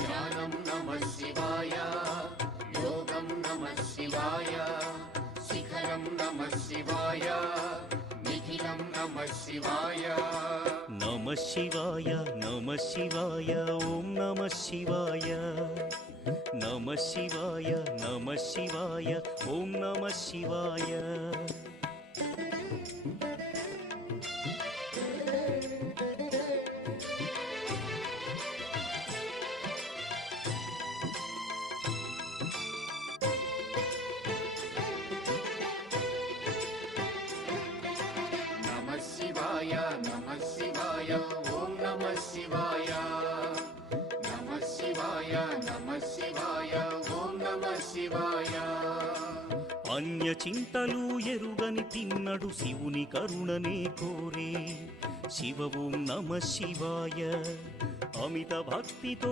ధ్యానం నమః శివాయ, యోగం నమః శివాయ, శిఖరం నమః శివాయ, నిఖిలం నమః శివాయ. నమః శివాయ నమః శివాయ ఓం నమః శివాయ. నమః శివాయ నమః శివాయ ఓం నమః శివాయ. నమః శివాయ నమః శివాయ ఓం నమః శివాయ. నమః శివాయ నమః శివాయ ఓం నమః శివాయ. అన్య చింతలు ఎరుగని తిన్నడు శివుని కరుణనే కోరే. శివ ఓం నమః శివాయ. అమిత భక్తితో